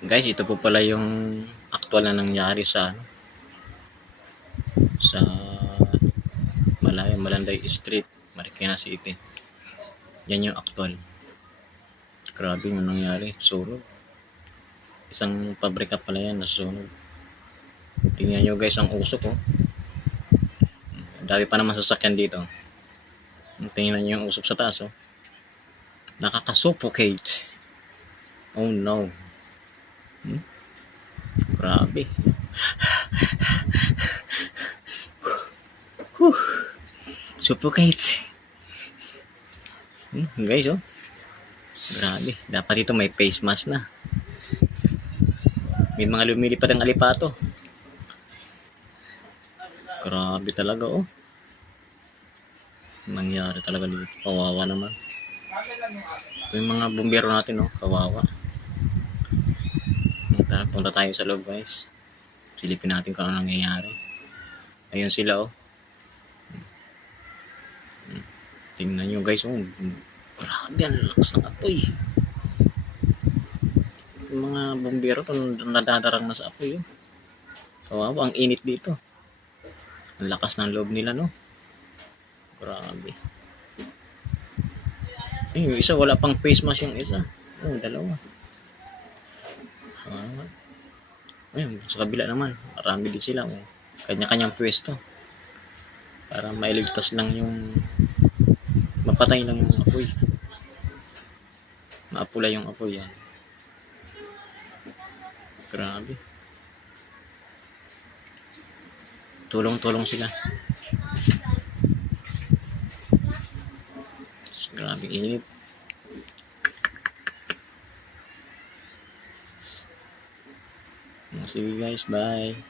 Guys, ito po pala yung actual na nangyari sa ano, sa Malaya Malanday Street, Marikina City. Yan yung actual. Grabe yung nangyari. Sunog. Isang pabrika pala yan na sunog. Tingnan nyo guys ang usok oh. Dami pa naman sasakyan dito. Tingnan nyo yung usok sa taas oh. Nakakasuffocate. Oh no. Hmm? Grabe. Suffocate. Hmm, guys, oh. Grabe. Dapat ito may face mask na. May mga lumilipad ang alipato. Grabe talaga, oh. Nangyari talaga dito. Kawawa naman. Yung mga bumbero natin, oh. Kawawa. Punta, punta tayo sa loob, guys. Silipin natin kung ano nangyayari. Ayun sila, oh. Tingnan nyo, guys, oh. Grabe, ang lakas ng apoy. Yung mga bumbero to, nadadarang na sa apoy, oh. Kawawa, ang init dito. Ang lakas ng loob nila, no? Grabe. Eh, yung isa, wala pang face mask yung isa. Oh, dalawa. Kawawa. Ayun, sa kabila naman, marami din sila. Oh. Kanya-kanyang pwesto. Para mailigtas lang yung mapatay lang yung apoy. Maapula yung apoy yan. Grabe. Tulong-tulong sila. Grabe init. Sige guys, bye.